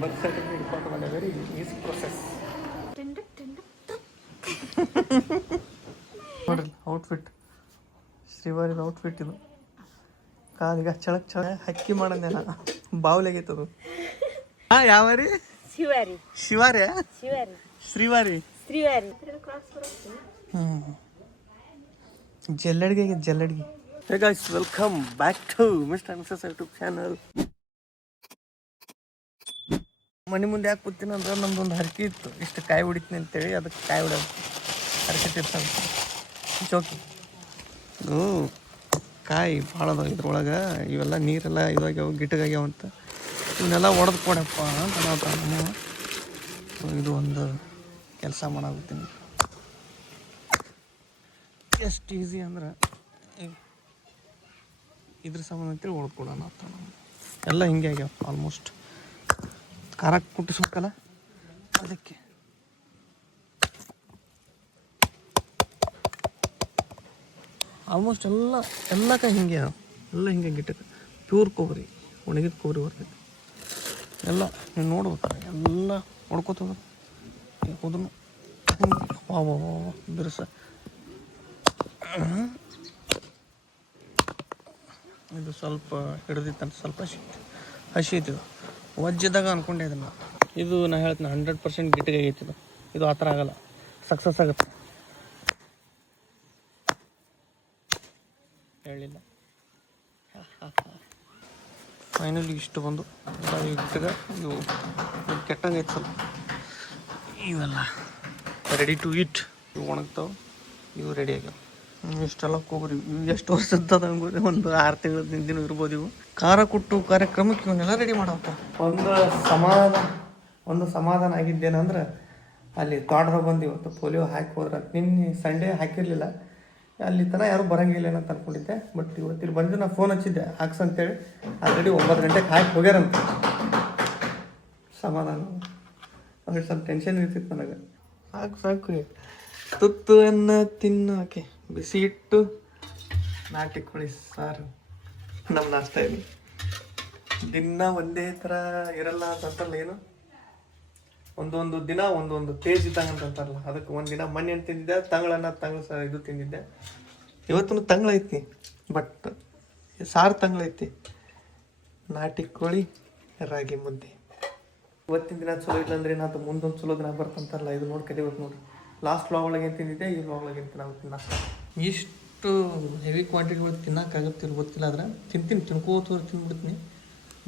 ಬರ್ತ್ certificate photo ಮಾಡಿ very easy process. ನೋಡ್ರಿ outfit, ಶ್ರೀವಾರಿದ ಔಟ್ಫಿಟ್ ಇದು. ಕಾಲಿಗೆ ಚಳಕ್ ಹಕ್ಕಿ ಮಾಡಂದೇನ ಬಾವ್ಲಾಗೈತದು. ಹಾ ಯಾವಾರಿ? ಶಿವಾರಿ. ಶಿವಾರಿ ಶ್ರೀವಾರಿ. ಜಲ್ಲಡ್ಗೆ ಜಲ್ಲಡ್ಗೆ. Hey guys, welcome back to mister and missus YouTube channel. ಮನೆ ಮುಂದೆ ಯಾಕೆ ಕೂತೀನಿ ಅಂದ್ರೆ ನಮ್ದೊಂದು ಹರಕೆ ಇತ್ತು, ಇಷ್ಟು ಕಾಯಿ ಹೊಡಿತೀನಿ ಅಂತೇಳಿ. ಅದಕ್ಕೆ ಕಾಯಿ ಹೊಡೋದು ಹರಕೆ ತಿರ್ಸಂತ ಜೋಕಿ. ಇದು ಕಾಯಿ ಭಾಳ ಅದಾವ ಇದ್ರೊಳಗೆ. ಇವೆಲ್ಲ ನೀರೆಲ್ಲ ಇದಾಗ್ಯಾವ, ಗಿಟ್ಟಗಾಗ್ಯಾವ ಅಂತ ಇವನ್ನೆಲ್ಲ ಒಡೆದು ಕೊಡಪ್ಪ ಅಂತ ನಾವು. ಇದು ಒಂದು ಕೆಲಸ ಮಾಡಾಗುತ್ತೀನಿ. ಎಷ್ಟು ಈಸಿ ಅಂದ್ರೆ ಇದ್ರ ಸಂಬಂಧ ಅಂತೇಳಿ ಹೊಡ್ಕೊಡೋಣ ಅಂತ. ಎಲ್ಲ ಹಿಂಗೆ ಆಗ್ಯಾವ ಆಲ್ಮೋಸ್ಟ್. ಖಾರಕ್ಕೆ ಕುಟ್ಟಿಸ್ಬೇಕಲ್ಲ ಅದಕ್ಕೆ. ಆಲ್ಮೋಸ್ಟ್ ಎಲ್ಲ ಕಾಯಿ ಹಿಂಗೆ ಎಲ್ಲ ಹಿಂಗೆ ಗಿಟ್ಟಕ್ಕೆ. ಪ್ಯೂರ್ ಕೊಬ್ಬರಿ, ಒಣಗಿದ ಕೊಬ್ಬರಿ ಬರ್ತೈತಿ ಎಲ್ಲ. ನೀವು ನೋಡ್ಬೇಕು ಎಲ್ಲ ಹೊಡ್ಕೋತದ ಹೋದ್ರೂ ವಾ ಬಿರ್ಸ. ಇದು ಸ್ವಲ್ಪ ಹಿಡ್ದಿತ್ತಂತ ಸ್ವಲ್ಪ ಹಸಿ ಐತಿದು. ವಜ್ಜದಾಗ ಅಂದ್ಕೊಂಡೆ ಇದನ್ನು. ಇದು ನಾ ಹೇಳ್ತೀನಿ 100% ಗಿಟ್ಟಿಗೆ ಆಗೈತಿದು. ಇದು ಆ ಥರ ಆಗಲ್ಲ, ಸಕ್ಸಸ್ ಆಗುತ್ತೆ. ಹೇಳಿಲ್ಲ. ಫೈನಲಿ ಇಷ್ಟು ಬಂದು ಗಿಟ್ಟಿಗೆ. ಇವು ಕೆಟ್ಟಂಗೈತೆ ಸ್ವಲ್ಪ. ಇವೆಲ್ಲ ರೆಡಿ ಟು ಈಟ್. ಇವು ಒಣಗ್ತಾವೆ, ಇವು ರೆಡಿ ಆಗ್ಯಾವ. ಇಷ್ಟೆಲ್ಲ ಕೊಬ್ಬರಿ ಇವು ಎಷ್ಟು ವರ್ಷದ ಅಂಗೋರಿ, ಒಂದು 6 ತಿಂಗಳ ಹಿಂದಿನ ಇರ್ಬೋದು. ಇವು ಖಾರ ಕುಟ್ಟು ಕಾರ್ಯಕ್ರಮಕ್ಕೆ ಇವನ್ನೆಲ್ಲ ರೆಡಿ ಮಾಡತ್ತ. ಒಂದು ಸಮಾಧಾನ ಆಗಿದ್ದೇನೆಂದ್ರೆ ಅಲ್ಲಿ ತೋಟದಾಗ ಬಂದು ಇವತ್ತು ಪೋಲಿಯೋ ಹಾಕಿ ಹೋದ್ರೆ. ನಿನ್ನೆ ಸಂಡೇ ಹಾಕಿರಲಿಲ್ಲ, ಅಲ್ಲಿ ತನಕ ಯಾರೂ ಬರೋಂಗಿಲ್ಲ ಏನಂತ ಅಂದ್ಕೊಂಡಿದ್ದೆ. ಬಟ್ ಇವತ್ತಿಲ್ಲಿ ಬಂದು ನಾನು ಫೋನ್ ಹಚ್ಚಿದ್ದೆ ಹಾಕ್ಸಂತೇಳಿ. ಆಲ್ರೆಡಿ 9 ಗಂಟೆಗೆ ಹಾಕಿ ಹೋಗ್ಯಾರಂತ. ಸಮಾಧಾನ. ಅವ್ರಿಗೆ ಸ್ವಲ್ಪ ಟೆನ್ಷನ್ ಇರ್ತಿತ್ತು ನನಗೆ. ಸಾಕು ತುತ್ತು ಅನ್ನ ತಿನ್ನೋಕೆ ಬಿಸಿ ಇಟ್ಟು ನಾಟಿ ಕೋಳಿ ಸಾರು ನಮ್ಮ ನಾಷ್ಟ. ಇದು ದಿನ ಒಂದೇ ಥರ ಇರಲ್ಲ ಅಂತಲ್ಲ. ಏನು ಒಂದೊಂದು ದಿನ ಒಂದೊಂದು ತೇಜ್ ಇದ್ದಂಗೆ ಅಂತಾರಲ್ಲ, ಅದಕ್ಕೆ ಒಂದಿನ ಮಣ್ಣು ತಿಂದಿದ್ದೆ, ತಂಗಳು ಇದು ತಿಂದಿದ್ದೆ. ಇವತ್ತು ತಂಗಳೈತಿ, ಬಟ್ ಸಾರು ತಂಗಳೈತಿ. ನಾಟಿ ಕೋಳಿ ರಾಗಿ ಮುದ್ದೆ. ಇವತ್ತಿನ ದಿನ ಚಲೋ ಇಲ್ಲಂದ್ರೆ ಏನಾಯ್ತು ಮುಂದೊಂದು ಚಲೋ ದಿನ ಬರ್ತಂತಾರಲ್ಲ, ಇದು ನೋಡಿ ಕಲಿಬೇಕು ನೋಡ್ರಿ. ಲಾಸ್ಟ್ ವ್ಲಾಗ್ ಒಳಗೆ ಏನು ತಿಂದಿದ್ದೆ, ಈ ವ್ಲಾಗ್ ಒಳಗೆ ಏನು ತಿನ್ನೋದು. ಇಷ್ಟು ಹೆವಿ ಕ್ವಾಂಟಿಟಿಗಳು ತಿನ್ನೋಕ್ಕಾಗುತ್ತೆ ಗೊತ್ತಿಲ್ಲ. ಆದ್ರೆ ತಿನ್ಕೋತ ತಿಂದ್ಬಿಡ್ತೀನಿ.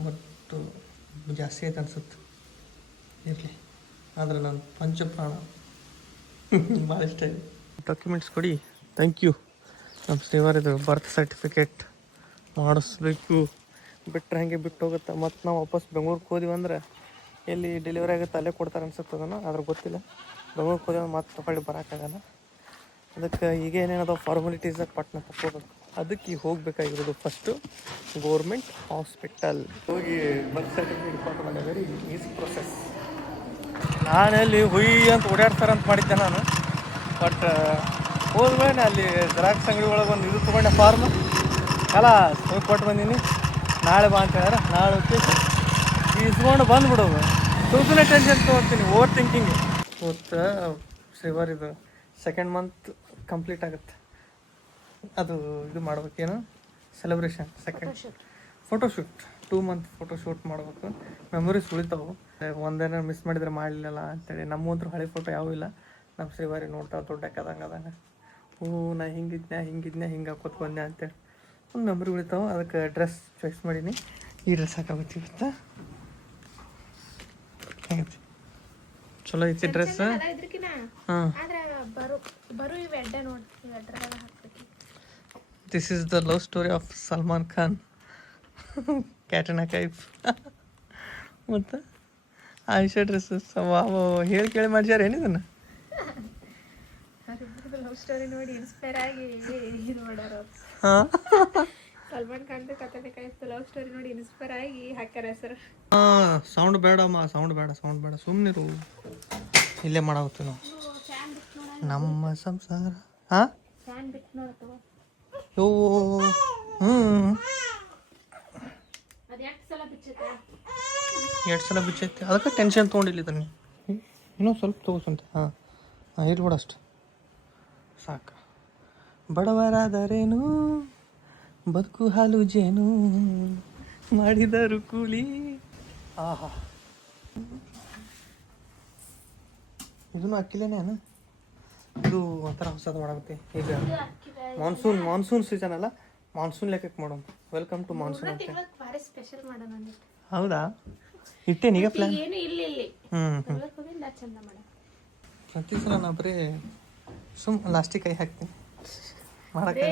ಬಟ್ ಜಾಸ್ತಿ ಆಯ್ತು ಅನ್ಸುತ್ತೆ. ಇರಲಿ, ಆದರೆ ನಾನು ಪಂಚಪ್ರಾಣ ಭಾಳ ಇಷ್ಟ ಇದೆ. ಡಾಕ್ಯುಮೆಂಟ್ಸ್ ಕೊಡಿ. Thank you. ನಮ್ಮ ಶ್ರೀವಾರಿದು ಬರ್ತ್ ಸರ್ಟಿಫಿಕೇಟ್ ಮಾಡಿಸ್ಬೇಕು. ಬಿಟ್ಟರೆ ಹಾಗೆ ಬಿಟ್ಟು ಹೋಗುತ್ತೆ. ಮತ್ತು ನಾವು ವಾಪಸ್ ಬೆಂಗ್ಳೂರಿಗೆ ಹೋದಿವಂದ್ರೆ ಎಲ್ಲಿ ಡೆಲಿವರಿ ಆಗುತ್ತೆ ಅಲ್ಲೇ ಕೊಡ್ತಾರೆ ಅನ್ಸುತ್ತೆ. ಅದನ್ನು ಆದ್ರೆ ಗೊತ್ತಿಲ್ಲ. ಬೆಂಗ್ಳೂರಿಗೆ ಹೋದ್ರೆ ಮತ್ತೆ ಹೊಳ್ಳಿ ಬರೋಕ್ಕಾಗಲ್ಲ. ಅದಕ್ಕೆ ಈಗ ಏನೇನದ ಫಾರ್ಮಾಲಿಟೀಸಾಗಿ ಪಟ್ನ ತಗೋಬೇಕು. ಅದಕ್ಕೆ ಈಗ ಹೋಗಬೇಕಾಗಿರೋದು ಫಸ್ಟು ಗೋರ್ಮೆಂಟ್ ಹಾಸ್ಪಿಟಲ್ ಹೋಗಿ ಬರ್ತ್ ಸರ್ಟಿಫಿಕೇಟ್ ಫೋಟೋ ಮಾಡಿ ವೆರಿ ಈಸಿ ಪ್ರೊಸೆಸ್. ನಾನಲ್ಲಿ ಹುಯಿ ಅಂತ ಓಡಾಡ್ತಾರಂತ ಮಾಡಿದ್ದೆ ನಾನು. ಬಟ್ ಹೋದ್ಮೇಲೆ ಅಲ್ಲಿ ಜೆರಾಕ್ಸ್ ಅಂಗಡಿ ಒಳಗೆ ಒಂದು ಇದು ತೊಗೊಂಡೆ ಫಾರ್ಮ್ ಎಲ್ಲ ಹೋಗಿ ಕೊಟ್ಟು ಬಂದೀನಿ. ನಾಳೆ ಬಾ ಅಂತ ಹೇಳ್ಯಾರ. ನಾಳೆ ಹೋಗಿ ಇಸ್ಕೊಂಡು ಬಂದುಬಿಡೋದು. ಸುಮ್ಮನೆ ಟೆನ್ಷನ್ ತೊಗೊಳ್ತೀನಿ, ಓವರ್ ಥಿಂಕಿಂಗ್. ಮತ್ತು ಶ್ರೀವಾರಿದು 2nd ಮಂತ್ ಕಂಪ್ಲೀಟ್ ಆಗುತ್ತೆ. ಅದು ಇದು ಮಾಡ್ಬೇಕೇನು ಸೆಲೆಬ್ರೇಷನ್, ಫೋಟೋಶೂಟ್ 2 ಮಂತ್ ಫೋಟೋಶೂಟ್ ಮಾಡ್ಬೇಕು. ಮೆಮೊರೀಸ್ ಉಳಿತಾವೆ. ಒಂದೇನಾರು ಮಿಸ್ ಮಾಡಿದರೆ ಮಾಡಲಿಲ್ಲ ಅಂತೇಳಿ. ನಮ್ಮಂತೂ ಹಳೆ ಫೋಟೋ ಯಾವೂ ಇಲ್ಲ. ನಮ್ಮ ಶ್ರೀವಾರಿ ನೋಡ್ತಾ ದೊಡ್ಡಕ್ಕದಂಗೆ ನಾ ಹಿಂಗಿದ್ನೆ ಹಿಂಗೆ ಹಾಕೋತ್ ಬಂದೆ ಅಂತೇಳಿ ಒಂದು ಮೆಮೊರಿ ಉಳಿತಾವೆ. ಅದಕ್ಕೆ ಡ್ರೆಸ್ ಚಾಯ್ಸ್ ಮಾಡೀನಿ. ಈ ಡ್ರೆಸ್ ಹಾಕಾಗುತ್ತೆ ಇವತ್ತು. ಹೇಗೈತಿ? ಚಲೋ ಐತಿ ಡ್ರೆಸ್. ಹಾಂ, this is the love story of Salman Khan, Katrina Kaif. ಮತ್ತು ಆಯಿಷಾ ಡ್ರೆಸ್ಸಸ್ ಹೇಳಿ ಕೇಳಿ ಮಾಡ್ಸ್ಯಾರ ಏನಿದನ್ನು? ಲವ್ ಸ್ಟೋರಿ ನೋಡಿ ಇನ್ಸ್ಪೈರ್ ಆಗಿ ಇದು ಮಾಡ್ಯಾರ. ಹಾಂ, ಸಲ್ಮಾನ್ ಖಾನ್ ಕ್ಯಾಟ್ರಿನಾ ಕೈಫ್ ಲವ್ ಸ್ಟೋರಿ ನೋಡಿ ಇನ್ಸ್ಪೈರ್ ಆಗಿ ಹಾಕ್ಯಾರ ಹೆಸರು. ಹಾಂ, ಸೌಂಡ್ ಬೇಡಮ್ಮ, ಸೌಂಡ್ ಬೇಡ, ಸುಮ್ಮನಿರು. ಇಲ್ಲೇ ಮಾಡಾಗುತ್ತೆ ನಾವು ನಮ್ಮ ಸಂಸಾರ. ಹಾಂ, ಯೋ ಎರಡು ಸಲ ಬಿಚ್ಚೈತಿ ಅದಕ್ಕೆ ಟೆನ್ಷನ್ ತೊಗೊಂಡಿಲ್ಲ ಇದನ್ನು ಇನ್ನೊಂದು ಸ್ವಲ್ಪ ತಗೋಸಂತೆ ಹಾಂ ಹಾಂ ಇರ್ಲಿ ಬಿಡು ಅಷ್ಟು ಸಾಕು ಬಡವರಾದರೇನು ಬದುಕು ಹಾಲು ಜೇನು ಮಾಡಿದರು ಕೂಲಿ ಆಹಾ ಇದನ್ನು ಅಕ್ಕಿಲೇನೇನು ಇದು ಒಂಥರ ಹೊಸದು ಮಾಡಾಗುತ್ತೆ ಈಗ ಮಾನ್ಸೂನ್ ಸೀಸನ್ ಅಲ್ಲ ಮಾನ್ಸೂನ್ ಲೆಕ್ಕಕ್ಕೆ ಮಾಡೋಣ ವೆಲ್ಕಮ್ ಟು ಮಾನ್ಸೂನ್ ಅಂತ ಹೌದಾ ಇಟ್ಟೇನೀಗ ಪ್ಲಾನ್ ಪ್ರತಿ ಸಲ ನಾ ಬರೀ ಲಾಸ್ಟಿಗೆ ಕೈ ಹಾಕ್ತೀನಿ ಮಾಡಕ್ಕೆ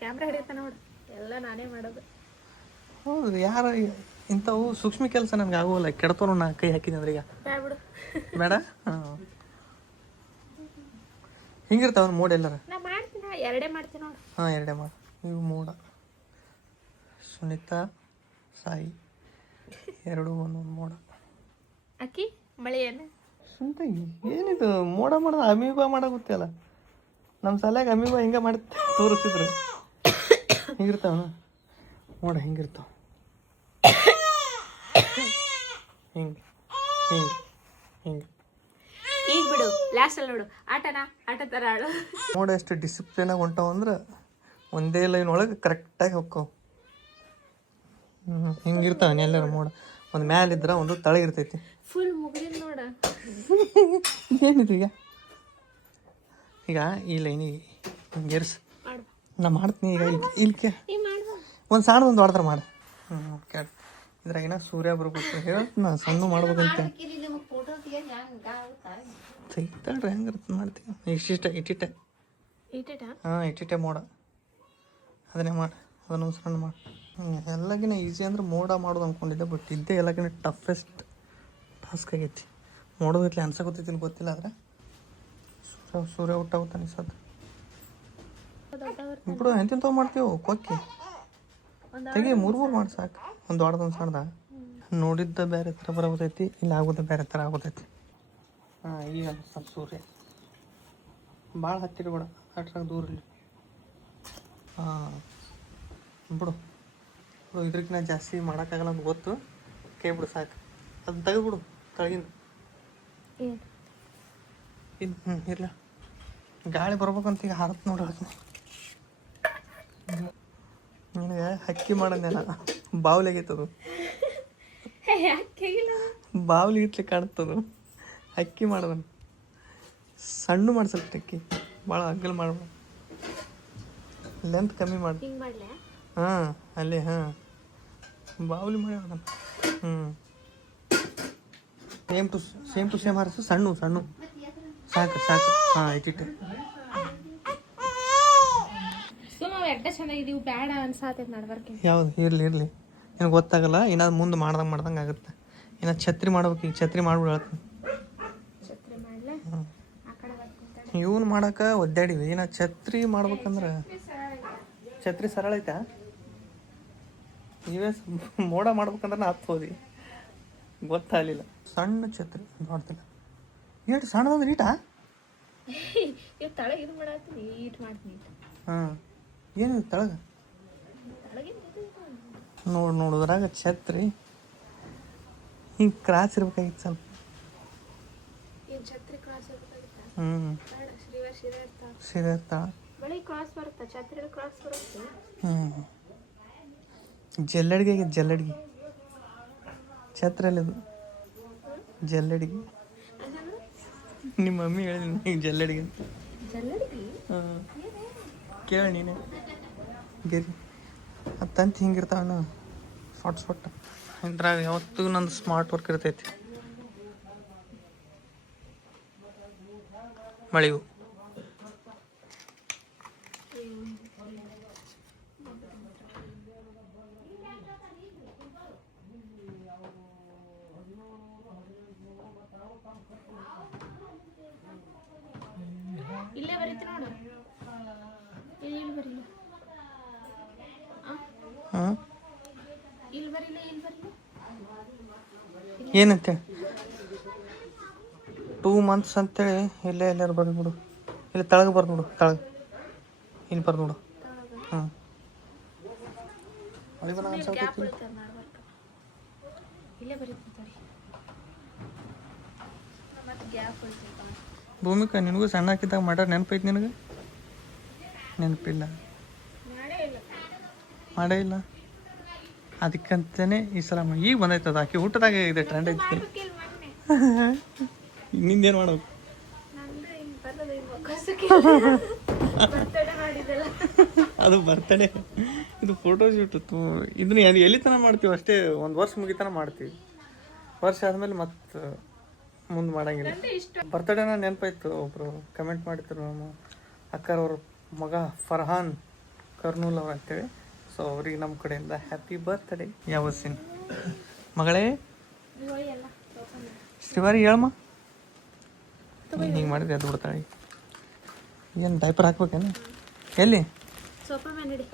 ಕ್ಯಾಮ್ರಾ ಹಿಡಿತ ನೋಡು ಎಲ್ಲ ನಾನೇ ಮಾಡೋದು ಹೌದು ಯಾರು ಇಂಥವು ಸೂಕ್ಷ್ಮ ಕೆಲಸ ನನಗೆ ಆಗೋಲ್ಲ ಕೆಡ್ತೋನು ನಾ ಕೈ ಹಾಕಿದ್ದೆ ಅಂದ್ರೆ ಈಗ ಬಿಡು ಬೇಡ ಹಾಂ ಹಿಂಗಿರ್ತಾವ ಮೋಡ ಎಲ್ಲರ ನಾ ಮಾಡ್ತೀನಿ ಎರಡೇ ಮಾಡ್ತೀನಿ ನೋಡು ಹಾಂ ಎರಡೇ ಮಾಡು ಇವು ಮೋಡ ಸುನೀತಾ ಸಾಯಿ ಎರಡು ಒಂದೊಂದು ಮೋಡ ಅಕ್ಕಿ ಮಳೆ ಏನು ಸುಂತ ಏನಿದು ಮೋಡ ಮಾಡೋದು ಅಮೀಬಾ ಮಾಡಾಗುತ್ತೆ ಅಲ್ಲ ನಮ್ಮ ಸಲಯಾಗ ಅಮೀಬಾ ಹಿಂಗೆ ಮಾಡಿ ತೋರಿಸಿದ್ರು ಹಿಂಗಿರ್ತಾವನ ಮೋಡ ಹಿಂಗಿರ್ತಾವ ಹಿಂಗೆ ಹಿಂಗೆ ಹಿಂಗೆ ಈಗ ಬಿಡು ಲಾಸ್ಟ್ ಅಲ್ಲಿ ನೋಡು ಆಟ ಥರ ಆಡು ಮೋಡ ಎಷ್ಟು ಡಿಸಿಪ್ಲಿನಾಗಿ ಹೊಂಟಾವ ಅಂದ್ರೆ ಒಂದೇ ಲೈನ್ ಒಳಗೆ ಕರೆಕ್ಟಾಗಿ ಹೋಗ್ತಾವ ಹಿಂಗಿರ್ತಾವ ಎಲ್ಲರೂ ಮೋಡ ಒಂದು ಮ್ಯಾಲಿದ್ರೆ ಒಂದು ತಳಗಿರ್ತೈತಿ ಫುಲ್ ಮುಗಿದ ನೋಡ ಏನಿದು ಈಗ ಈ ಲೈನಿಗೆ ಹಿಂಗೆ ಏರ್ಸ್ ನಾ ಮಾಡ್ತೀನಿ ಈಗ ಇಲ್ಕೆ ಒಂದು ಸಣ್ಣ ಒಂದು ಹೊಡೆದ್ರೆ ಮಾಡಿ ಕೇಳ ಇದ್ರಾಗಿನ ಸೂರ್ಯ ಬರ್ಬೇಕು ಹೇಳ್ತೀನಿ ನಾ ಸಣ್ಣ ಮಾಡ್ಬೇಕಂತ ತೆಗಿತಾಳ್ರಿ ಹೆಂಗಿರುತ್ತೆ ಮಾಡ್ತೀವಿ ಇಟ್ಟಿಟ್ಟೆ ಹಾಂ ಇಟ್ಟಿಟ್ಟೆ ಮೋಡ ಅದನ್ನೇ ಮಾಡಿ ಅದನ್ನೊಂದು ಸಣ್ಣ ಮಾಡಿ ಎಲ್ಲಗಿನ ಈಸಿ ಅಂದ್ರೆ ಮೋಡ ಮಾಡೋದು ಅಂದ್ಕೊಂಡಿದ್ದೆ ಬಟ್ ಇದ್ದೇ ಎಲ್ಲಗಿನ ಟಫೆಸ್ಟ್ ಟಾಸ್ಕ್ ಆಗೈತಿ ಮೋಡೋದಿತ್ಲೆ ಅನ್ಸಗೊತ್ತೈತಿ ಗೊತ್ತಿಲ್ಲ ಆದರೆ ಸೂರ್ಯ ಹುಟ್ಟಾಗುತ್ತಾನೆ ಸದ್ ಬಿಡು ಎಂತಿಂತ ಮಾಡ್ತೀವಿ ಕೊಕ್ಕಿ ತೆಗಿ ಮೂರು ಮಾಡಿ ಸಾಕು ಒಂದು ದೊಡ್ಡದೊಂದು ಸಣ್ಣದ ನೋಡಿದ್ದ ಬೇರೆ ಥರ ಬರೋತೈತಿ ಇಲ್ಲಿ ಆಗೋದು ಬೇರೆ ಥರ ಆಗೋತೈತಿ ಹಾಂ ಈಗ ಸ್ವಲ್ಪ ಸೂರ್ಯ ಭಾಳ ಹತ್ತಿರ ಬಿಡ ಅಟ್ರಾಗ ದೂರ ಇಲ್ಲಿ ಹಾಂ ಬಿಡು ಬಿಡು ಇದ್ರಕ್ಕಿಂತ ಜಾಸ್ತಿ ಮಾಡೋಕ್ಕಾಗಲ್ಲ ಅಂತ ಗೊತ್ತು ಕೈ ಬಿಡು ಸಾಕು ಅದನ್ನ ತೆಗೆದ್ಬಿಡು ತಳಗಿಂದ ಇದು ಇರಲ್ಲ ಗಾಳಿ ಬರ್ಬೇಕಂತ ಈಗ ಹಾರತ್ ನೋಡ್ರಿ ನಿನಗೆ ಹಕ್ಕಿ ಮಾಡೋದೇನ ಬಾವ್ಲಿ ಆಗೈತದು ಬಾವ್ಲಿ ಇಟ್ಲಿ ಕಾಣ್ತದು ಅಕ್ಕಿ ಮಾಡೋದನ್ನು ಸಣ್ಣ ಮಾಡಿ ಸ್ವಲ್ಪ ಅಕ್ಕಿ ಭಾಳ ಅಗ್ಗಲ್ ಮಾಡ್ಬೋದು ಲೆಂತ್ ಕಮ್ಮಿ ಮಾಡಿ ಹಾಂ ಅಲ್ಲೇ ಹಾಂ ಬಾವ್ಲಿ ಮಾಡಿ ಅದನ್ನು ಸೇಮ್ ಟು ಸೇಮ್ ಹಾರಿಸು ಸಣ್ಣ ಸಾಕು ಹಾಂ ಇಟ್ಟಿಟ್ಟೆ ಚೆನ್ನಾಗಿದೀವಿ ಬೇಡ ಅನ್ಸಾತೈತೆ ನಡ್ಬರ್ಕೆ ಯಾವ್ದು ಇರಲಿ ನಿನಗೆ ಗೊತ್ತಾಗಲ್ಲ ಏನಾದ್ರು ಮುಂದೆ ಮಾಡ್ದಂಗೆ ಆಗುತ್ತೆ ಇನ್ನು ಛತ್ರಿ ಮಾಡ್ಬೇಕು ಈಗ ಛತ್ರಿ ಮಾಡ್ಬಿಡು ಹೇಳ್ತೀನಿ ಇವನು ಮಾಡಕ್ಕೆ ಒದ್ದಾಡಿವಿ ಇನ್ನು ಛತ್ರಿ ಮಾಡ್ಬೇಕಂದ್ರೆ ಛತ್ರಿ ಸರಳ ಐತಾ ನೀವೇ ಮೋಡ ಮಾಡ್ಬೇಕಂದ್ರೆ ನಾ ಹತ್ತೋದಿ ಗೊತ್ತಾಗಲಿಲ್ಲ ಸಣ್ಣ ಛತ್ರಿ ನೋಡ್ತಿಲ್ಲ ಏಟು ಸಣ್ಣದಂದ್ರೆ ಈಟಾ ತಳಗ ಇದು ಮಾಡತ್ತೀನಿ ಈಟ್ ಮಾಡ್ತೀನಿ ಹಾಂ ಏನಿದೆ ತಳಗ ನೋಡಿದ್ರಾಗ ಛತ್ರಿ ಹಿಂಗೆ ಕ್ರಾಸ್ ಇರ್ಬೇಕಾಗಿತ್ತು ಸ್ವಲ್ಪ ಸೀರೆ ಇರ್ತಾಳ ಜಲ್ಲಡಿಗೆ ಛತ್ರಿಯಲ್ಲಿದು ಜಲ್ಲಡಿಗೆ ನಿಮ್ಮ ಮಮ್ಮಿ ಹೇಳಿದ ಈಗ ಜಲ್ಲಡಿಗೆ ಹಾಂ ಕೇಳಿ ನೀನೆ ಗಿರಿ ಅದು ತಂತಿ ಹಿಂಗಿರ್ತಾವ ಸೊಟ್ಟ ಇದ್ರಾಗ ಯಾವತ್ತೂ ನಂದು ಸ್ಮಾರ್ಟ್ ವರ್ಕ್ ಇರ್ತೈತಿ ಮಳೆವು ಇಲ್ಲೇ ಬರೀತಿ ನೋಡು ಇಲ್ಲಿ ಬರಿಲ್ಲ ಹಾಂ ಇಲ್ಲಿ ಬರಿಲ್ಲ ಏನಂತ 2 months ಅಂತೇಳಿ ಇಲ್ಲೇ ಎಲ್ಲಾರು ಬರ್ಬಿಡು ಇಲ್ಲಿ ತಳಗ ಬರ್ಬಿಡು ಇಲ್ಲಿ ಬರ್ಬಿಡು ಹಾಂ ಇಲ್ಲೇ ಬರೀತಾರೆ ಮತ್ತೆ ಗ್ಯಾಪ್ ಕೊಡ್ತಿರ್ತಾನೆ. ಭೂಮಿಕಾ ನಿನಗೂ ಸಣ್ಣ ಹಾಕಿದಾಗ ಮಾಡ್ಯಾರ ನೆನಪೈತಿ ನಿನಗೆ? ನೆನಪಿಲ್ಲ, ಮಾಡೇ ಇಲ್ಲ. ಅದಕ್ಕಂತಾನೆ ಈ ಸಲ ಈಗ ಬಂದೈತದ. ಆಕೆ ಊಟದಾಗ ಇದೆ ಟ್ರೆಂಡ್ ಐತಿ. ನಿಂದೇನು ಮಾಡೋದು? ಅದು ಬರ್ತಡೇ, ಇದು ಫೋಟೋ ಶೂಟ್. ಇದನ್ನ ಎಲ್ಲಿ ತನಕ ಮಾಡ್ತೀವಿ ಅಷ್ಟೇ, ಒಂದು ವರ್ಷ ಮುಗಿತನ ಮಾಡ್ತೀವಿ. ವರ್ಷ ಆದಮೇಲೆ ಮತ್ತೆ ಮುಂದೆ ಮಾಡಂಗಿಲ್ಲ. ಬರ್ತಡೇನ ನೆನಪಾಯ್ತು, ಒಬ್ರು ಕಮೆಂಟ್ ಮಾಡಿದ್ರು ನಮ್ಮ ಅಕ್ಕರವ್ರ ಮಗ ಫರ್ಹಾನ್ ಕರ್ನೂಲ್ ಅವ್ರು ಅಂತೇಳಿ. ಸೊ ಅವ್ರಿಗೆ ನಮ್ಮ ಕಡೆಯಿಂದ ಹ್ಯಾಪಿ ಬರ್ತ್ಡೇ. ಯಾವ ಸಿನ್ ಮಗಳೇ ಶ್ರೀವಾರಿ ಹೇಳಮ್ಮ, ಹಿಂಗೆ ಮಾಡಿದ್ರೆ ಅದು ಬಿಡ್ತಾಳೆ. ಏನು ಡೈಪರ್ ಹಾಕ್ಬೇಕೇನು? ಎಲ್ಲಿ ಸೋಫಾ ಮೇಲೆ ಇಡಿ.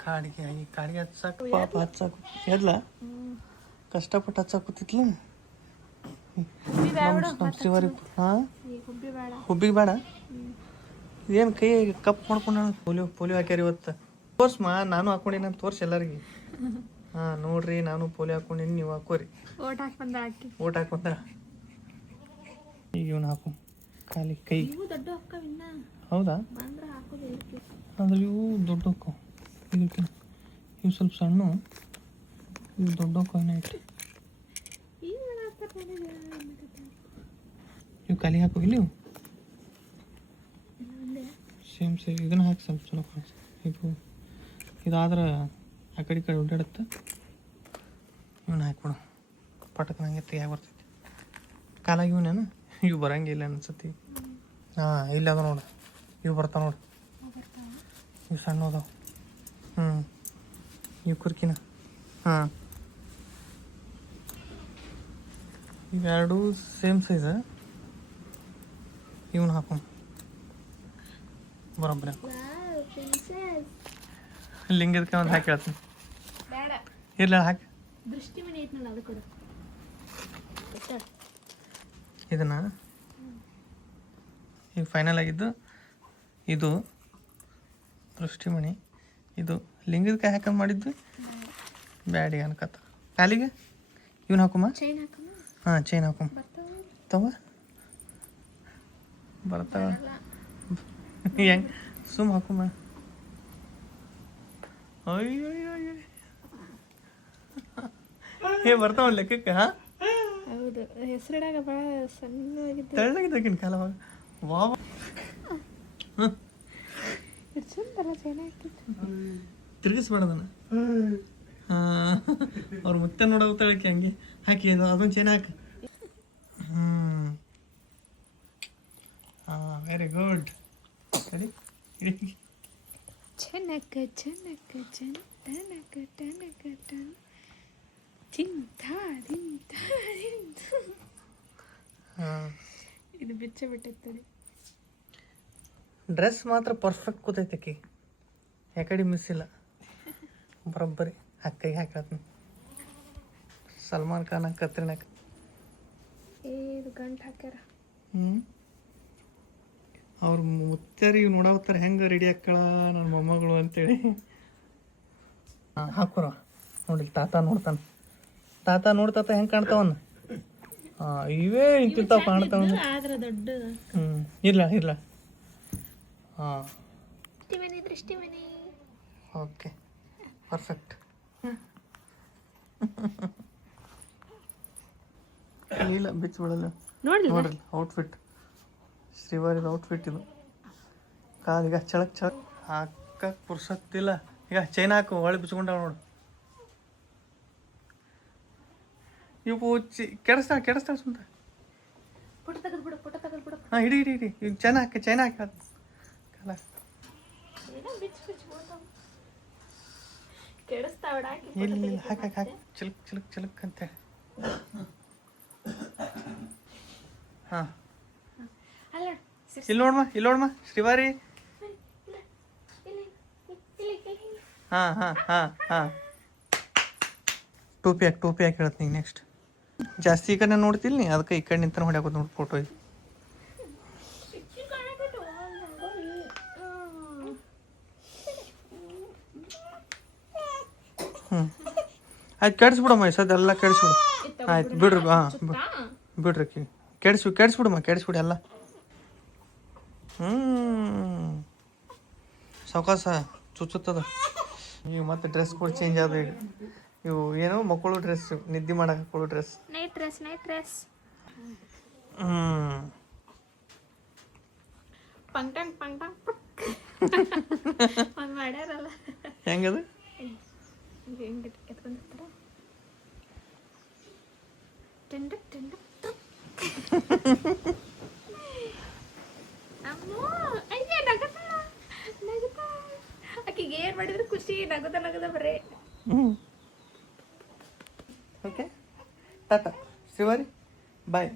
ಕಾಡಿಗೆ ಹಚ್ಚಾಕು ಪಾಪ ಹಚ್ಚಾಕು ಎಲ್ಲ ಕಷ್ಟಪಟ್ಟು ಹಚ್ಚಾಕೂತಿತ್ಲ. ನಮ್ಮ ಶ್ರೀವಾರಿ ಹಾಂ ಹುಬ್ಬಿಗೆ ಬೇಡ. ಏನು ಕೈ ಕಪ್ ಮಾಡ್ಕೊಂಡು ಪೋಲಿಯೋ ಹಾಕ್ಯಾರ ಇವತ್ತು. ತೋರ್ಸ್ಮ, ನಾನು ಹಾಕೊಂಡಿನ ತೋರ್ಸಿ ಎಲ್ಲರಿಗೆ. ಹಾಂ ನೋಡ್ರಿ, ನಾನು ಪೋಲಿಯೋ ಹಾಕೊಂಡಿನಿ, ನೀವು ಹಾಕೋರಿ. ಓಟ್ ಹಾಕಿ ಬಂದ ಈಗ ಇವನು ಹಾಕು ಖಾಲಿ ಕೈ. ದೊಡ್ಡ ಅಕ್ಕವಿನ್ನ ಹೌದಾ? ಅಂದ್ರೆ ಇವು ದೊಡ್ಡ ಅಕ್ಕ, ಇವು ಸ್ವಲ್ಪ ಸಣ್ಣ, ಇವು ದೊಡ್ಡ ಅಕ್ಕ ಇಟ್ಟು ಇವು ಖಾಲಿ ಹಾಕೋಗಿಲ್ಲ. ಇವು ಸೇಮ್ ಇದನ್ನ ಹಾಕಿ ಸ್ವಲ್ಪ ಚಲೋ ಕಾಣಿಸ್ತದೆ. ಇದಾದ್ರೆ ಆ ಕಡೆ ಓಡಾಡುತ್ತೆ. ಇವನ್ನ ಹಾಕ್ಬಿಡು, ಪಟಕನಂಗೆ ತೆಗಿಯಾಗ ಬರ್ತೈತಿ. ಕಾಲಾಗಿ ಇವನೇನು ಇವು ಬರಂಗಿಲ್ಲ ಅನ್ಸತಿ. ಹಾಂ ಇಲ್ಲ ಅದ ನೋಡು, ಇವು ಬರ್ತಾವ ನೋಡು. ಇವು ಸಣ್ಣ ಅದಾವ. ಇವು ಕುರ್ಕಿನ. ಹಾಂ ಇವೆರಡು ಸೇಮ್ ಸೈಜ. ಇವನ್ನ ಹಾಕೋಣ ಬರೋಬ್ಬರ. ಲಿಂಗದಕ್ಕೆ ಒಂದು ಹಾಕಿ ಹೇಳ್ತೀನಿ. ಇರ್ಲ ಹಾಕಿ. ಇದನ್ನ ಈಗ ಫೈನಲ್ ಆಗಿದ್ದು ಇದು ದೃಷ್ಟಿಮಣಿ. ಇದು ಲಿಂಗದಕ್ಕೆ ಹಾಕಂದು ಮಾಡಿದ್ದು ಬ್ಯಾಡಿಗೆ ಅನ್ಕತ್ತ. ಕಾಲಿಗೆ ಇವನ್ ಹಾಕುಮ್ಮ. ಹಾಂ ಚೈನ್ ಹಾಕುಮ್ಮ. ತವ ಬರ್ತಾವ ಹೆಂಗೆ ಸುಮ್ಮ ಹಾಕುಮ್ಮ. ಅಯ್ಯೋ ಬರ್ತಾವ ಲೆಕ್ಕಕ್ಕೆ. ಹಾಂ ಹೌದು, ಹೆಸರಿಡಾಗ ಭಾಳ ಸಣ್ಣದಾಗಿತ್ತು, ತೆಳ್ಳಗಿದ್ದಾಗಿನ ಕಾಲವಾಗ. ವಾವ ತಿರುಗಿಸ್ಬೇಡದನ್ನ. ಹಾಂ ಅವ್ರು ಮತ್ತೆ ನೋಡೋಗ್ತಾಳಕ್ಕೆ ಹಂಗೆ ಹಾಕಿ ಅದೊಂದು ಚೈನ್ ಹಾಕಿ. ಹಾಂ ವೆರಿ ಗುಡ್. ಸರಿ ಚೆನ್ನಕ ಚೆನ್ನಕ ಚೆನ್ನ ಟನಕ ಟನಕ ಟನ್ ತಿಂತ ತಿಂತ ಹಾಂ ಇದು ಬಿಚ್ಚ ಬಿಟ್ಟೈತೆ. ಡ್ರೆಸ್ ಮಾತ್ರ ಪರ್ಫೆಕ್ಟ್ ಕೂತೈತೆ ಆಕಿ, ಯಾಕಡೆ ಮಿಸ್ ಇಲ್ಲ. ಬರೋಬ್ಬರಿ ಕೈಗೆ ಹಾಕತ್ತೀನಿ. ಸಲ್ಮಾನ್ ಖಾನ್ ಕತ್ರಿನಾಕ ಇದು ಗಂಟು ಹಾಕ್ಯಾರ. ಅವ್ರು ಮುತ್ತಾರಿ ನೋಡಾವತ್ತಾರೆ ಹೆಂಗೆ ರೆಡಿ ಹಾಕಳ ನನ್ನ ಮೊಮ್ಮಗಳು ಅಂತೇಳಿ. ಹಾಂ ಹಾಕೋರ ನೋಡಿ. ತಾತ ನೋಡ್ತಾನೆ. ತಾತ ನೋಡ್ತಾತ ಹೆಂಗೆ ಕಾಣ್ತಾವನ್ನ. ಹಾಂ ಇವೇ ಇಂತಿರ್ತಾವ ಕಾಣ್ತಾವ. ಆದ್ರೆ ದೊಡ್ಡ ಇರ್ಲ ಹಾಂ ದೃಷ್ಟಿಮಣಿ. Okay perfect. ಇಲ್ಲ ಬಿಚ್ಚಿಬಿಡಲ್ಲ. ನೋಡ್ರಿ ಔಟ್ಫಿಟ್, ಶ್ರೀವಾರಿದ ಔಟ್ಫಿಟ್ ಇದು. ಕಾಲಿಗ ಚಳಕ್ ಹಾಕಕ್ಕೆ ಪುರ್ಸತ್ತಿಲ್ಲ. ಈಗ ಚೈನ್ ಹಾಕು, ಒಳ್ಳೆ ಬಿಚ್ಕೊಂಡಾವ ನೋಡು. ಇವು ಕೆಡಿಸ್ತಾಳೆ ಸುಂದ. ಹಾಂ ಹಿಡಿ ಈಗ ಚೈನ್ ಹಾಕಿ ಕಾಲ ಇಲ್ಲ ಹಾಕಿ ಚಿಲಕ್ ಅಂತೇಳಿ. ಹಾಂ ಇಲ್ಲಿ ನೋಡ್ಮ ಶ್ರೀವಾರಿ. ಹಾಂ ಟೋಪಿ ಹಾಕಿ ಹೇಳ್ತೀನಿ. ನೆಕ್ಸ್ಟ್ ಜಾಸ್ತಿ ಈ ಕಡೆ ನೋಡ್ತಿಲ್ಲ ನೀ, ಅದಕ್ಕೆ ಈ ಕಡೆ ನಿಂತ ಹೊಡ್ಯಾಕೋದು ನೋಡಿ ಫೋಟೋ. ಇದು ಆಯ್ತು ಕೆಡಿಸ್ಬಿಡಮ್ಮ ಸದೆಲ್ಲ ಕೆಡಿಸ್ಬಿಡು. ಆಯ್ತು ಬಿಡ್ರಿ ಬಿಡ್ರಿ ಕೆಡಿಸ್ಬಿಡಮ್ಮ ಕೆಡಿಸ್ಬಿಡಿ ಎಲ್ಲ. ಸಾವಕಾಸ ಚುಚ್ಚುತ್ತದ. ಈಗ ಮತ್ತೆ ಡ್ರೆಸ್ ಕೂಡ ಚೇಂಜ್ ಆದ. ಈಗ ಇವು ಏನು ಮಕ್ಕಳು ಡ್ರೆಸ್, ನಿದ್ದೆ ಮಾಡಕ್ಕೆ ಹಾಕೊಳ್ಳೋ ಡ್ರೆಸ್. ನೈಟ್ ಡ್ರೆಸ್ ಪಂಕ್ಟಂಗ್ ಒಂದು ಮಾಡ್ಯಾರಲ್ಲ ಹೆಂಗದು ಹೆಂಗೆ ಎತ್ಕೊಂಡಿರ್ತಾರ ಟೆಂಡು ಅಮ್ಮೋ ಅಯ್ಯ ನಗತ ಆಕಿಗೆ ಏನು ಮಾಡಿದ್ರೆ ಖುಷಿ ನಗದ ಬರೇ. Okay tata Shrivari bye.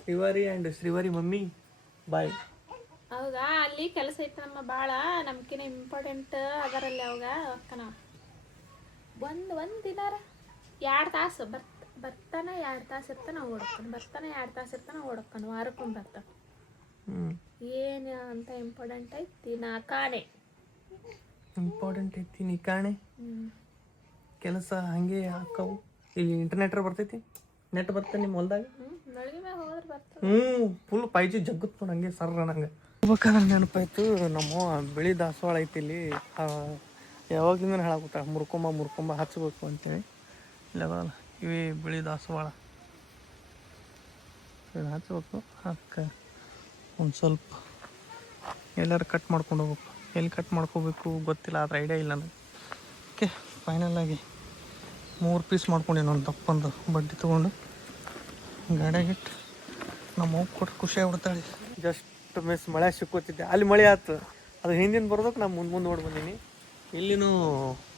Shrivari and Shrivari mummy bye. ಹೌದಾ ಅಲ್ಲಿ ಕೆಲಸ ಐತೆ ನಮ್ಮ ಭಾಳ ನಮ್ಕಿನ ಇಂಪಾರ್ಟೆಂಟ್ ಅದರಲ್ಲಿ ಅವಾಗ ಅಕ್ಕನ ಒಂದು ದಿನಾರ 2 ತಾಸು ಬರ್ತಾನೆ 2 ತಾಸು ಇರ್ತಾನೆ ಓಡಕ್ಕನು ವಾರಕ್ಕೊಮ್ಮೆ ಬರ್ತಾನೆ. ಏನು ಅಂತ ಇಂಪಾರ್ಟೆಂಟ್ ಐತಿ ನೀ ಕಾಣೆ ಕೆಲಸ ಹಂಗೆ ಹಾಕವು. ಈಗ ಇಂಟರ್ನೆಟ್ ಬರ್ತೈತಿ, ನೆಟ್ ಬರ್ತದೆ ನಿಮ್ಮ ಹೊಲ್ದಾಗ. ಫುಲ್ 5G ಜಗ್ಗುತ್ತು ಹಂಗೆ ಸರ್ರ ನಂಗೆ ಹೋಗ್ಬೇಕಾದ್ರೆ ನೆನಪಾಯ್ತು. ನಮ್ಮ ಬಿಳಿ ದಾಸವಾಳ ಐತಿ ಇಲ್ಲಿ. ಯಾವಾಗಿಂದ ಹೇಳಾಕುತ್ತ ಮುರ್ಕೊಂಬ ಹಚ್ಬೇಕು ಅಂತೇಳಿ. ಇಲ್ಲ ಬರಲ್ಲ ಇವೇ ಬಿಳಿ ದಾಸವಾಳ ಹಚ್ಬೇಕು. ಅದಕ್ಕೆ ಒಂದು ಸ್ವಲ್ಪ ಎಲ್ಲರೂ ಕಟ್ ಮಾಡ್ಕೊಂಡು ಹೋಗ್ಬೇಕು. ಎಲ್ಲಿ ಕಟ್ ಮಾಡ್ಕೋಬೇಕು ಗೊತ್ತಿಲ್ಲ, ಅದ್ರ ಐಡಿಯಾ ಇಲ್ಲ ನನಗೆ. ಓಕೆ ಫೈನಲ್ ಆಗಿ 3 ಪೀಸ್ ಮಾಡ್ಕೊಂಡು ಇನ್ನೊಂದು ದಪ್ಪಂದು ಬಡ್ಡಿ ತೊಗೊಂಡು ಗಾಡಿಯಾಗಿಟ್ಟು ನಮ್ಮ ಹೋಗಿ ಕೊಟ್ಟು ಖುಷಿ ಆಗ್ಬಿಡ್ತಾಳೆ. ಜಸ್ಟ್ ಮಿಸ್ ಮಳೆ ಸಿಕ್ಕೋತಿದ್ದೆ, ಅಲ್ಲಿ ಮಳೆ ಆಯ್ತು. ಅದು ಹಿಂದಿನ ಬರೋದಕ್ಕೆ ನಾನು ಮುಂದೆ ನೋಡಿ ಬಂದೀನಿ. ಇಲ್ಲಿನೂ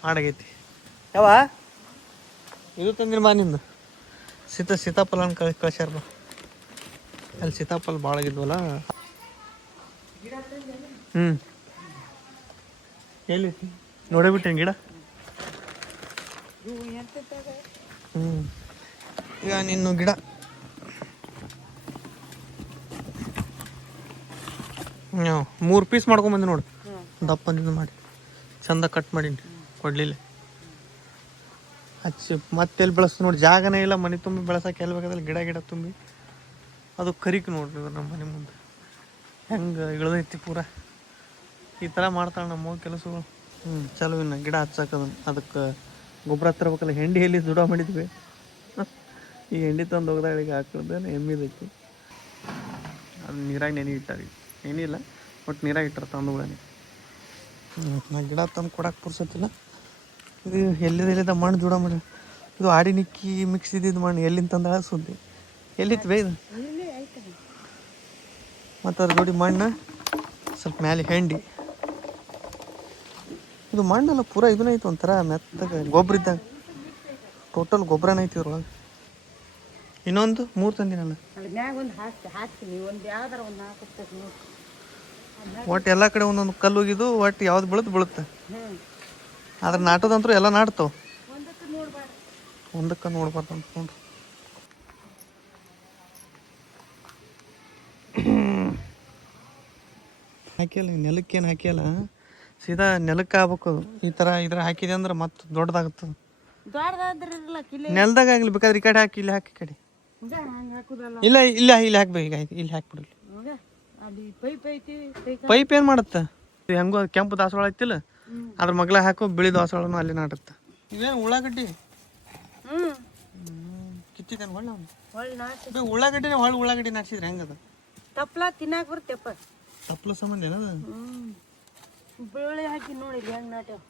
ಹಾಡಾಗೈತಿ. ಯಾವ ಇದು ತಂದಿನ ಬಾ ನಿಂದು ಸೀತಾಫಲ ಕಳ್ಸ್ಯಾರ. ಅಲ್ಲಿ ಸೀತಾಫಲ ಭಾಳ ಆಗಿದ್ವಲ್ಲ. ಎಲ್ಲಿ ನೋಡೇ ಬಿಟ್ಟೇನು ಗಿಡ. ಈಗ ನಿನ್ನ ಗಿಡ 3 ಪೀಸ್ ಮಾಡ್ಕೊಂಬಂದಿ ನೋಡು. ದಪ್ಪಂದಿದ್ದು ಮಾಡಿ ಚಂದ ಕಟ್ ಮಾಡೀನಿ, ಕೊಡ್ಲಿಲ್ಲ ಹಚ್ಚಿ ಮತ್ತೆ ಎಲ್ಲಿ ಬೆಳೆಸ್ತು ನೋಡಿ. ಜಾಗನೇ ಇಲ್ಲ ಮನೆ ತುಂಬಿ ಬೆಳೆಸಕ್ಕೆ. ಎಲ್ಲಿ ಬೇಕಾದಲ್ಲಿ ಗಿಡ ತುಂಬಿ ಅದು ಕರಿಕ್ ನೋಡ್ರಿ ನಮ್ಮ ಮನೆ ಮುಂದೆ ಹೆಂಗೆ ಇಳ್ದೈತಿ ಪೂರ. ಈ ಥರ ಮಾಡ್ತಾಳೆ ನಮ್ಮ ಕೆಲಸಗಳು. ಚಲೋ ಇನ್ನು ಗಿಡ ಹಚ್ಚಕ್ಕದ. ಅದಕ್ಕೆ ಗೊಬ್ಬರ ತರಬೇಕಲ್ಲ. ಹೆಂಡಿ ಎಲ್ಲಿ ದುಡ ಮಾಡಿದ್ವಿ. ಈ ಹೆಂಡಿ ತಂದು ಹೋಗ್ದಾಳಿಗೆ ಹಾಕಿದ್ರೆ ಎಮ್ಮಿದೈತಿ. ಅದು ನೀರಾಗಿ ನೆನೆ ಇಟ್ಟಾರಿ. ಏನಿಲ್ಲ ಬಟ್ ನೀರಾಗಿ ಇಟ್ಟಾರ ತಂದುಗಳೇ. ನಾ ಗಿಡ ತಂದು ಕೊಡಕ್ಕೆ ಪುರ್ಸತ್ತಿಲ್ಲ. ಇದು ಎಲ್ಲಿದ ಮಣ್ಣು ದುಡ ಮಾಡಿ. ಇದು ಆಡಿ ನಿಕ್ಕಿ ಮಿಕ್ಸ್ ಇದ್ದಿದ್ದು ಮಣ್ಣು ಎಲ್ಲಿಂದ ತಂದ ಸುದ್ದಿ. ಎಲ್ಲಿತ್ತು ಬೇ ಇದು? ಮತ್ತು ಅದ್ರ ಜೋಡಿ ಮಣ್ಣು ಸ್ವಲ್ಪ ಮೇಲೆ ಹೆಂಡಿ. ಇದು ಮಣ್ಣೆಲ್ಲ ಪೂರ ಇದನ್ನ ಐತಿ ಒಂಥರ ಮೆತ್ತಗೆ ಗೊಬ್ಬರ ಇದ್ದಾಗ. ಟೋಟಲ್ ಗೊಬ್ಬರನ ಐತಿ ಇದ್ರೊಳಗೆ. ಇನ್ನೊಂದು 3 ತಂದಿನಲ್ಲ. ಒಟ್ಟು ಎಲ್ಲ ಕಡೆ ಒಂದೊಂದು ಕಲ್ಲು ಹೋಗಿದ್ದು. ಒಟ್ಟು ಯಾವ್ದು ಬೀಳುತ್ತೆ. ಆದ್ರೆ ನಾಟೋದಂತೂ ಎಲ್ಲ ನಾಡ್ತಾವ. ಒಂದಕ್ಕೆ ನೋಡ್ಬಾರ್ದು ಅಂದ್ಕೊಂಡು ಹಾಕಿಲ್ಲ. ನೆಲಕ್ಕೇನು ಹಾಕಿಲ್ಲ, ಸೀದಾ ನೆಲಕ್ಕೆ ಆಗ್ಬೇಕು. ಈ ಥರ ಇದ್ರ ಹಾಕಿದೆ ಅಂದ್ರೆ ಮತ್ತೆ ದೊಡ್ಡದಾಗುತ್ತದೆ. ನೆಲದಾಗ ಆಗ್ಲಿ ಬೇಕಾದ್ರೆ ಈ ಕಡೆ ಹಾಕಿ, ಇಲ್ಲಿ ಹಾಕಿ ಕಡೆ. ಇಲ್ಲ ಇಲ್ಲಿ ಹಾಕ್ಬೇಕು. ಈಗ ಇಲ್ಲಿ ಹಾಕ್ಬಿಡ್ಲಿ. ಪೈಪ್ ಏನು ಮಾಡುತ್ತೆ? ಹೆಂಗೋ ಕೆಂಪು ದಾಸವಾಳ ಐತಿಲ್ಲ, ಅದ್ರ ಮಗ್ಲ ಹಾಕೋ. ಬಿಳಿ ದಾಸವಾಳನು ಅಲ್ಲಿ ನಾಟುತ್ತೆ. ಇವೇನು ಉಳ್ಳಾಗಡ್ಡಿ ಕಿತ್ತಿದ್ದೇನೆ ಹೊಳ್ಳ ಉಳ್ಳಾಗಡ್ಡಿನೇ ಉಳ್ಳಾಗಡ್ಡಿ ನಾಟಿಸಿದ್ರೆ ಹೆಂಗದ? ತಪ್ಲ ತಿನ್ನಾಕ ಬರ್ತೇಪ್ಪ. ತಪ್ಲ ಸಂಬಂಧ ಏನದ? ಬೆಳ್ಳುಳ್ಳಿ ಹಾಕಿ ನೋಡಿ ಹೆಂಗ್ ನಾಟ್ಯಾವ.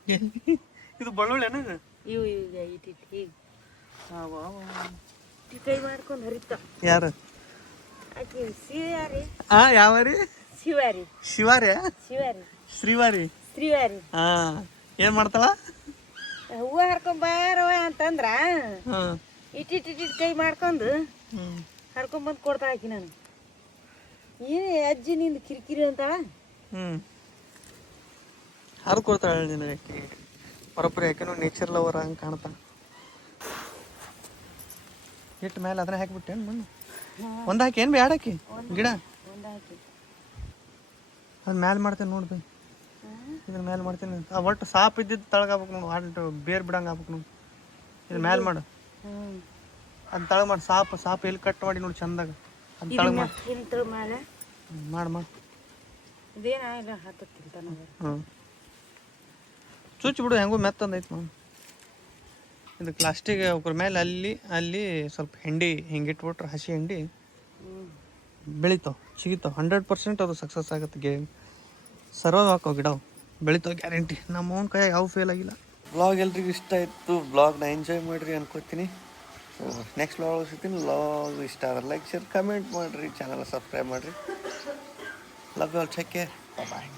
ಇದು ಬೆಳ್ಳುಳ್ಳಿ ಏನದ? ಇವು ಕೈ ಮಾಡ್ಕೊಂಡು ಹರಿತಾವ. ಯಾರು? ಆಕಿ ಶಿವಾರಿ. ಯಾವಾರಿ? ಶಿವಾರಿ. ಶಿವಾರಿ? ಶ್ರೀವಾರಿ. ಏನ್ ಮಾಡ್ತಾಳ? ಹೂವ ಹರ್ಕೊಂಬಾರವ ಅಂತಂದ್ರ ಇಟ್ಟಿಟ್ ಕೈ ಮಾಡ್ಕೊಂಡು ಹರ್ಕೊಂಬಂದು ಕೊಡ್ತಾ ಆಕಿ. ನಾನು ಏನೇ ಅಜ್ಜಿ ನಿಂದು ಕಿರಿಕಿರಿ ಅಂತಾಳ. ಹರ್ ಕೊಡ್ತಾಳೆ ನಿನಗೆ. ಬರೋಬ್ಬರಿ ಯಾಕೆನೋ ನೇಚರ್ ಲವರ್ ಹಂಗೆ ಕಾಣ್ತಾಳ. ಇಟ್ಟು ಮೇಲೆ ಅದನ್ನ ಹಾಕಿಬಿಟ್ಟೆ ಮಣ್ಣು ಒಂದು ಹಾಕಿ ಏನು ಬ್ಯಾಡ ಹಾಕಿ ಗಿಡ ಅದು ಮ್ಯಾಲೆ ಮಾಡ್ತೇನೆ ನೋಡ್ಬೇಕು. ಇದ್ರ ಮೇಲೆ ಮಾಡ್ತೇನೆ. ಒಟ್ಟು ಸಾಪ್ ಇದ್ದಿದ್ದು ತಳಗ ಆಗ್ಬೇಕು ನೋಡಿ. ಬೇರೆ ಬಿಡಂಗೆ ಆಗ್ಬೇಕು ನೋಡಿ. ಇದು ಮ್ಯಾಲೆ ಮಾಡು, ಹ್ಞೂ ಅದು ತಳ ಮಾಡಿ. ಸಾಪ್ ಎಲ್ಲಿ ಕಟ್ ಮಾಡಿ ನೋಡಿ ಚಂದಾಗ ಅದು ತಳಗ ಮಾಡಿ. ಇಂತ್ರ ಮೇಲೆ ಮಾಡಿ ಇದೇನ ಹತ್ತತ್ತಿಂತ ನನಗೆ. ಹ್ಞೂ ಚುಚ್ಚಿ ಬಿಡು, ಹೆಂಗೂ ಮೆತ್ತಂದೈತೆ ನಾವು. ಇದಕ್ಕೆ ಲಾಸ್ಟಿಗೆ ಅವ್ರ ಮೇಲೆ ಅಲ್ಲಿ ಸ್ವಲ್ಪ ಹಿಂಡಿ ಹಿಂಗೆ ಇಟ್ಬಿಟ್ರೆ ಹಸಿ ಹಿಂಡಿ ಬೆಳಿತಾವೆ, ಸಿಗಿತಾವೆ. 100% ಅದು ಸಕ್ಸಸ್ ಆಗುತ್ತೆ. ಸರ್ವೈವ್ ಹಾಕೋ ಗಿಡ ಬೆಳಿತಾವೆ ಗ್ಯಾರಂಟಿ. ನಮ್ಮ ಓನ್ ಕೈಯಾಗ ಯಾವ ಫೇಲ್ ಆಗಿಲ್ಲ. ಬ್ಲಾಗ್ ಎಲ್ರಿಗೂ ಇಷ್ಟ ಆಯಿತು. ಬ್ಲಾಗ್ನ ಎಂಜಾಯ್ ಮಾಡಿರಿ ಅನ್ಕೋತೀನಿ. ನೆಕ್ಸ್ಟ್ ಬ್ಲಾಗ್ ಸಿಗ್ತೀನಿ. ಬ್ಲಾಗ್ ಇಷ್ಟ ಆದರೆ ಲೈಕ್ ಶೇರ್ ಕಮೆಂಟ್ ಮಾಡಿರಿ, ಚಾನಲ್ ಸಬ್ಸ್ಕ್ರೈಬ್ ಮಾಡಿರಿ. Love you all, take care, bye.